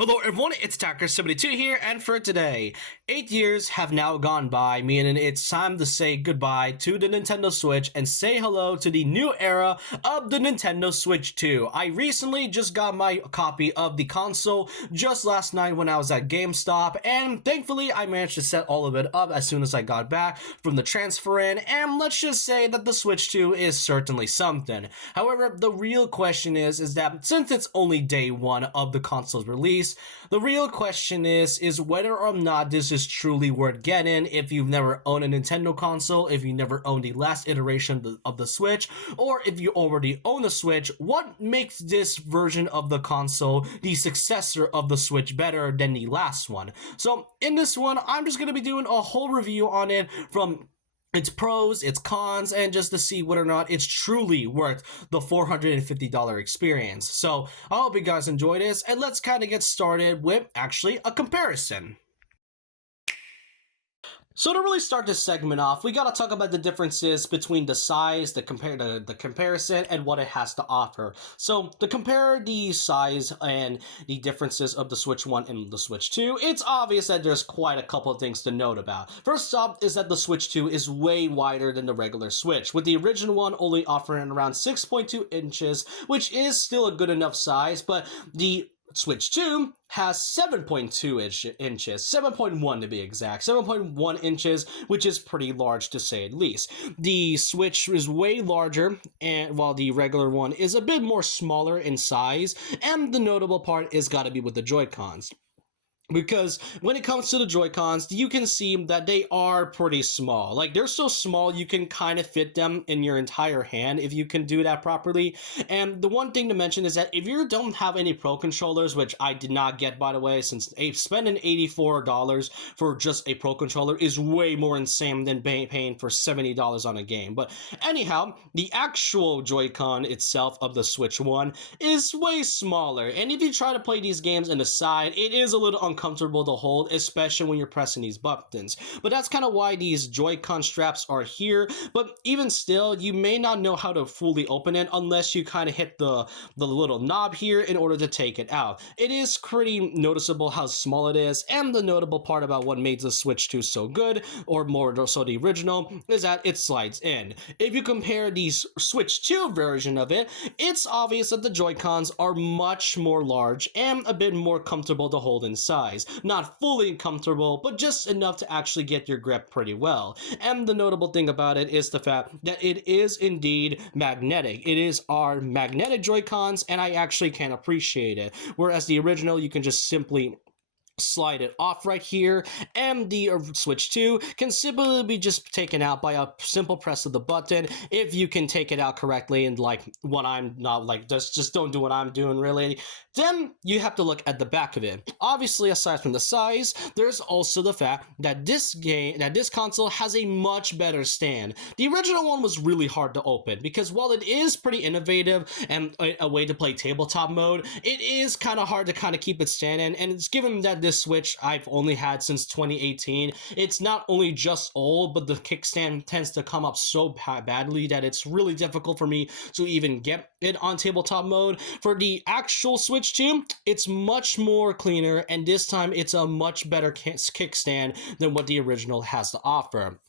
Hello everyone, it's Tacker72 here, and for today, 8 years have now gone by, meaning it's time to say goodbye to the Nintendo Switch and say hello to the new era of the Nintendo Switch 2. I recently just got my copy of the console just last night when I was at GameStop, and thankfully I managed to set all of it up as soon as I got back from the transfer in, and let's just say that the Switch 2 is certainly something. However, the real question is that since it's only day one of the console's release, the real question is whether or not this is truly worth getting if you've never owned a Nintendo console, if you never owned the last iteration of the Switch, or if you already own the Switch. What makes this version of the console the successor of the Switch better than the last one? So in this one, I'm just going to be doing a whole review on it from its pros, its cons, and just to see whether or not it's truly worth the $450 experience. So I hope you guys enjoy this, and let's kind of get started with actually a comparison. So to really start this segment off, we gotta talk about the differences between the size, the comparison, and what it has to offer. So to compare the size and the differences of the Switch 1 and the Switch 2, it's obvious that there's quite a couple of things to note about. First up is that the Switch 2 is way wider than the regular Switch, with the original one only offering around 6.2 inches, which is still a good enough size, but the Switch 2 has 7.2 inches, 7.1 to be exact, 7.1 inches, which is pretty large to say at least. The Switch is way larger, and while the regular one is a bit more smaller in size, and the notable part is gotta be with the Joy-Cons. Because when it comes to the Joy-Cons, you can see that they are pretty small. Like, they're so small, you can kind of fit them in your entire hand if you can do that properly. And the one thing to mention is that if you don't have any Pro Controllers, which I did not get, by the way, since spending $84 for just a Pro Controller is way more insane than paying for $70 on a game. But anyhow, the actual Joy-Con itself of the Switch 1 is way smaller. And if you try to play these games in the side, it is a little uncomfortable to hold, especially when you're pressing these buttons. But that's kind of why these Joy-Con straps are here. But even still, you may not know how to fully open it unless you kind of hit the little knob here in order to take it out. It is pretty noticeable how small it is, and the notable part about what made the Switch 2 so good, or more so the original, is that it slides in. If you compare the Switch 2 version of it, it's obvious that the Joy-Cons are much more large and a bit more comfortable to hold inside. Not fully comfortable, but just enough to actually get your grip pretty well. And the notable thing about it is the fact that it is indeed magnetic. It is our magnetic Joy-Cons, and I actually can appreciate it. Whereas the original, you can just simply slide it off right here, and the Switch 2 can simply be just taken out by a simple press of the button if you can take it out correctly, and like what I'm not like, just don't do what I'm doing really. Then you have to look at the back of it. Obviously, aside from the size, there's also the fact that this console has a much better stand. The original one was really hard to open because while it is pretty innovative and a way to play tabletop mode, it is kind of hard to kind of keep it standing, and it's given that this Switch I've only had since 2018. It's not only just old, but the kickstand tends to come up so badly that it's really difficult for me to even get it on tabletop mode. For the actual Switch 2, it's much more cleaner, and this time it's a much better kickstand than what the original has to offer.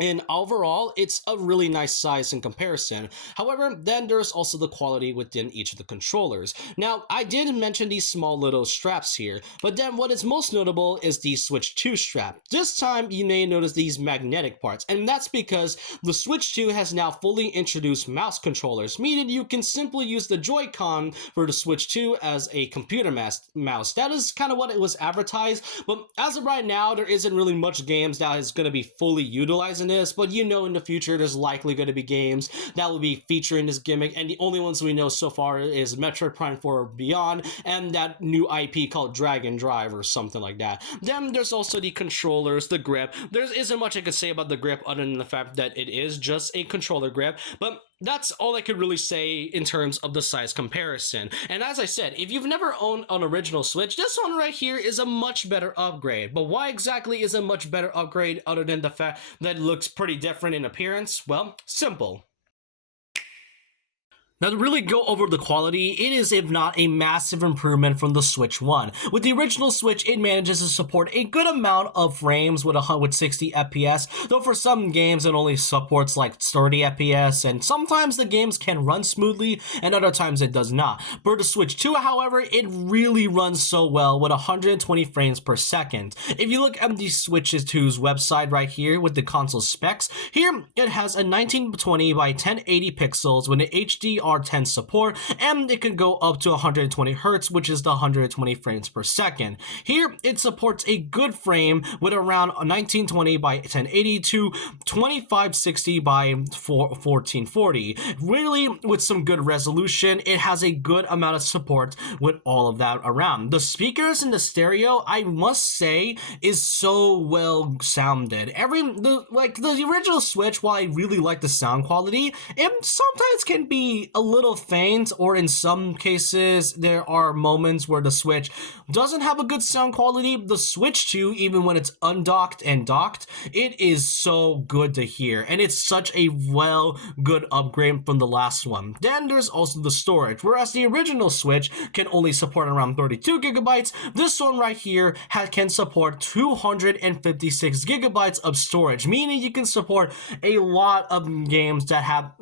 And overall, it's a really nice size in comparison. However, then there's also the quality within each of the controllers. Now, I did mention these small little straps here, but then what is most notable is the Switch 2 strap. This time, you may notice these magnetic parts, and that's because the Switch 2 has now fully introduced mouse controllers, meaning you can simply use the Joy-Con for the Switch 2 as a computer mouse. That is kind of what it was advertised, but as of right now, there isn't really much games that is going to be fully utilizing this, but you know in the future there's likely going to be games that will be featuring this gimmick, and the only ones we know so far is Metroid Prime 4 Beyond and that new IP called Dragon Drive or something like that. Then there's also the controllers, the grip. There isn't much I can say about the grip other than the fact that it is just a controller grip, but that's all I could really say in terms of the size comparison. And as I said, if you've never owned an original Switch, this one right here is a much better upgrade. But why exactly is a much better upgrade other than the fact that it looks pretty different in appearance? Well, simple. Now, to really go over the quality, it is, if not a massive improvement from the Switch 1. With the original Switch, it manages to support a good amount of frames with 60 FPS, though for some games it only supports like 30 FPS, and sometimes the games can run smoothly, and other times it does not. For the Switch 2, however, it really runs so well with 120 frames per second. If you look at the Switch 2's website right here with the console specs, here it has a 1920 by 1080 pixels with an HDR10 support, and it can go up to 120 Hz, which is the 120 frames per second. Here, it supports a good frame with around 1920 by 1080 to 2560 by 1440. Really, with some good resolution, it has a good amount of support with all of that around. The speakers and the stereo, I must say, is so well sounded. The original Switch, while I really like the sound quality, it sometimes can be a little faint, or in some cases there are moments where the Switch doesn't have a good sound quality. The Switch 2, even when it's undocked and docked, it is so good to hear, and it's such a good upgrade from the last one. Then there's also the storage. Whereas the original Switch can only support around 32 gigabytes, this one right here can support 256 gigabytes of storage, meaning you can support a lot of games that have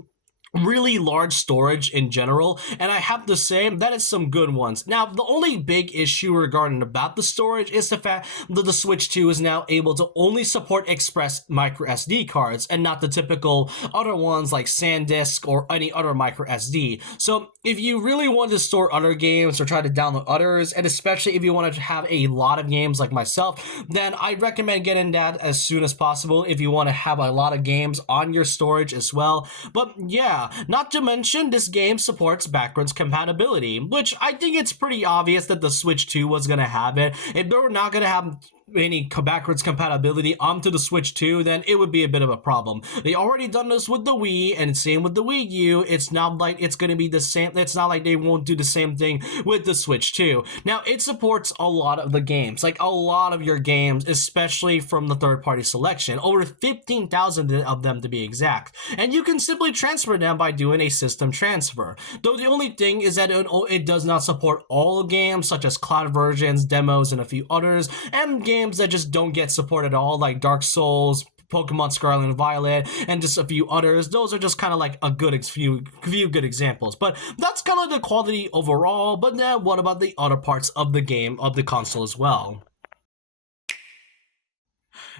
really large storage in general, and I have to say that is some good ones. Now, the only big issue regarding about the storage is the fact that the Switch 2 is now able to only support express micro SD cards and not the typical other ones like SanDisk or any other micro SD. So if you really want to store other games or try to download others, and especially if you want to have a lot of games like myself, then I'd recommend getting that as soon as possible if you want to have a lot of games on your storage as well. But yeah, not to mention this game supports backwards compatibility, which I think it's pretty obvious that the Switch 2 was going to have it. If they were not going to have any backwards compatibility onto the Switch 2, then it would be a bit of a problem. They already done this with the Wii, and same with the Wii U. It's not like it's going to be the same. It's not like they won't do the same thing with the Switch 2. Now, it supports a lot of the games, like a lot of your games, especially from the third-party selection, over 15,000 of them to be exact, and you can simply transfer them by doing a system transfer. Though the only thing is that it does not support all games, such as cloud versions, demos, and a few others, and games that just don't get support at all, like Dark Souls, Pokemon Scarlet and Violet, and just a few others. Those are just kind of like a few good examples. But that's kind of the quality overall. But then what about the other parts of the game, of the console as well?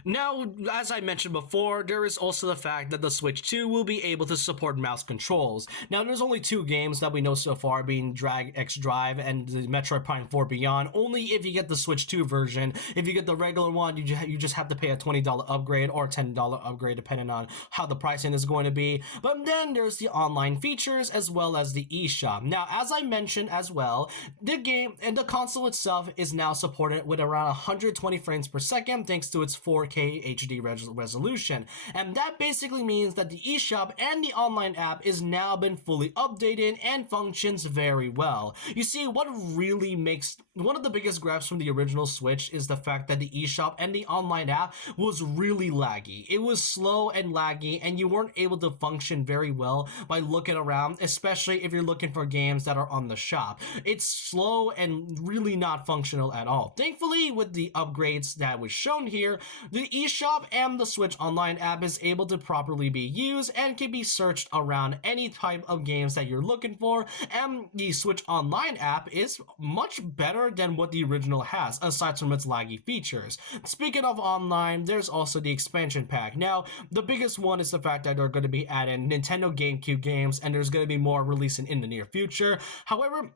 Now, as I mentioned before, there is also the fact that the Switch 2 will be able to support mouse controls. Now, there's only two games that we know so far, being Drag X Drive and the Metroid Prime 4 Beyond, only if you get the Switch 2 version. If you get the regular one, you just have to pay a $20 upgrade or $10 upgrade, depending on how the pricing is going to be. But then there's the online features as well as the eShop. Now, as I mentioned as well, the game and the console itself is now supported with around 120 frames per second thanks to its 4K HD resolution, and that basically means that the eShop and the online app is now been fully updated and functions very well. You see, what really makes one of the biggest gripes from the original Switch is the fact that the eShop and the online app was really laggy. It was slow and laggy, and you weren't able to function very well by looking around, especially if you're looking for games that are on the shop. It's slow and really not functional at all. Thankfully, with the upgrades that was shown here, the eShop and the Switch Online app is able to properly be used and can be searched around any type of games that you're looking for, and the Switch Online app is much better than what the original has, aside from its laggy features. Speaking of online, there's also the expansion pack. Now, the biggest one is the fact that they're going to be adding Nintendo GameCube games, and there's going to be more releasing in the near future. However,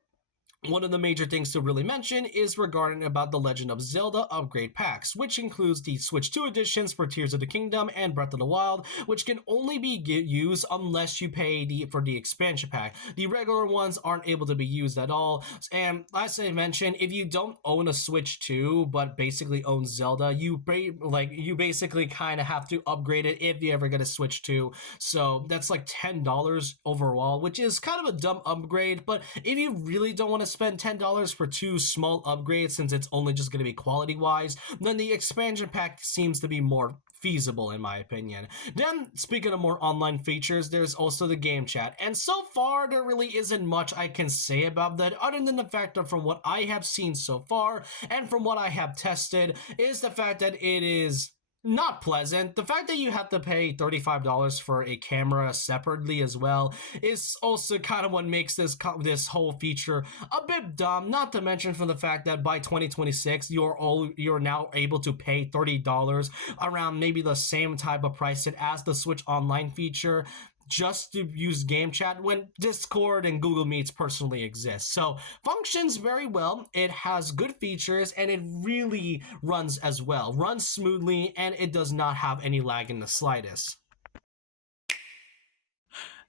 one of the major things to really mention is regarding about the Legend of Zelda upgrade packs, which includes the Switch 2 editions for Tears of the Kingdom and Breath of the Wild, which can only be used unless you pay for the expansion pack. The regular ones aren't able to be used at all, and as I mentioned, if you don't own a Switch 2 but basically own Zelda, you basically kind of have to upgrade it if you ever get a Switch 2. So that's like $10 overall, which is kind of a dumb upgrade, but if you really don't want to spend $10 for two small upgrades since it's only just going to be quality wise, then the expansion pack seems to be more feasible in my opinion. Then, speaking of more online features, there's also the game chat, and so far there really isn't much I can say about that other than the fact that from what I have seen so far and from what I have tested is the fact that it is not pleasant. The fact that you have to pay $35 for a camera separately as well is also kind of what makes this whole feature a bit dumb. Not to mention from the fact that by 2026 you're now able to pay $30 around maybe the same type of price as the Switch Online feature just to use game chat when Discord and Google Meets personally exist. So functions very well, it has good features, and it really runs as well. Runs smoothly, and it does not have any lag in the slightest.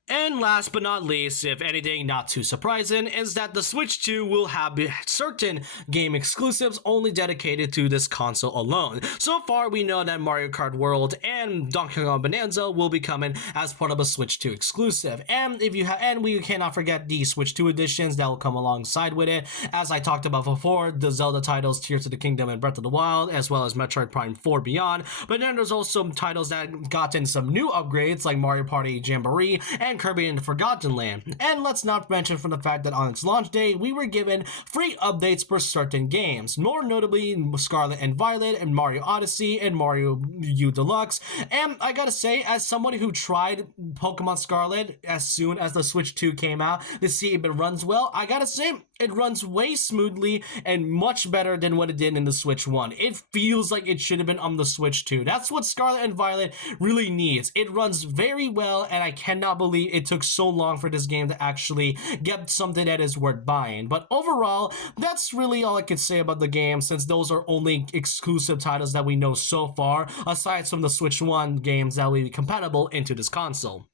And last but not least, if anything not too surprising, is that the Switch 2 will have certain game exclusives only dedicated to this console alone. So far, we know that Mario Kart World and Donkey Kong Bonanza will be coming as part of a Switch 2 exclusive. And we cannot forget the Switch 2 editions that will come alongside with it. As I talked about before, the Zelda titles Tears of the Kingdom and Breath of the Wild, as well as Metroid Prime 4 Beyond. But then there's also titles that gotten some new upgrades like Mario Party Jamboree and Kirby and the Forgotten Land. And let's not mention from the fact that on its launch day, we were given free updates for certain games, more notably Scarlet and Violet and Mario Odyssey and Mario U Deluxe. And I gotta say, as somebody who tried Pokemon Scarlet as soon as the Switch 2 came out to see if it runs well, I gotta say, it runs way smoothly and much better than what it did in the Switch 1. It feels like it should have been on the Switch 2. That's what Scarlet and Violet really needs. It runs very well, and I cannot believe it took so long for this game to actually get something that is worth buying. But overall, that's really all I could say about the game, since those are only exclusive titles that we know so far, aside from the Switch 1 games that will be compatible into this console.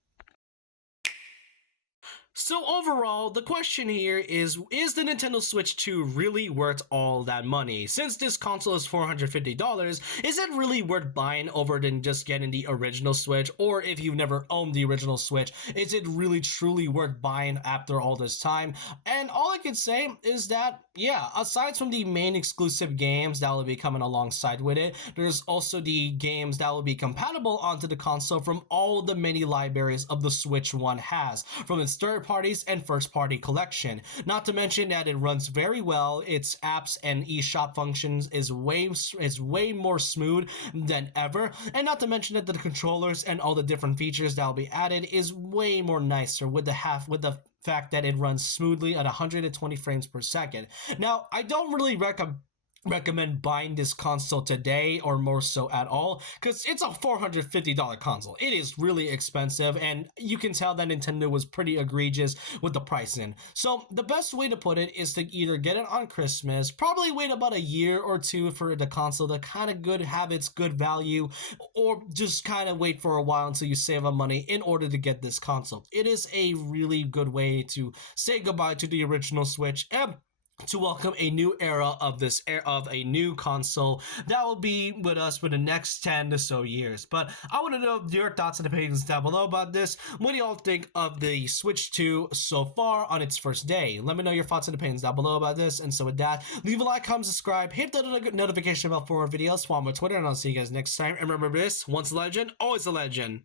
So overall, the question here is the Nintendo Switch 2 really worth all that money? Since this console is $450, is it really worth buying over than just getting the original Switch? Or if you've never owned the original Switch, is it really truly worth buying after all this time? And all I can say is that, yeah, aside from the main exclusive games that will be coming alongside with it, there's also the games that will be compatible onto the console from all the many libraries of the Switch 1 has, from its third parties and first party collection. Not to mention that it runs very well. Its apps and eShop functions is way more smooth than ever, and not to mention that the controllers and all the different features that will be added is way more nicer with the fact that it runs smoothly at 120 frames per second. Now, I don't really recommend buying this console today, or more so at all, because it's a $450 console. It is really expensive, and you can tell that Nintendo was pretty egregious with the pricing. So the best way to put it is to either get it on Christmas, probably wait about a year or two for the console to kind of have its good value, or just kind of wait for a while until you save up money in order to get this console. It is a really good way to say goodbye to the original Switch and to welcome a new era of a new console that will be with us for the next 10 or so years. But I want to know your thoughts and opinions down below about this. What do y'all think of the Switch 2 so far on its first day? Let me know your thoughts and opinions down below about this. And so with that, leave a like, comment, subscribe, hit the notification bell for more videos, follow me on Twitter, and I'll see you guys next time. And remember this, once a legend, always a legend.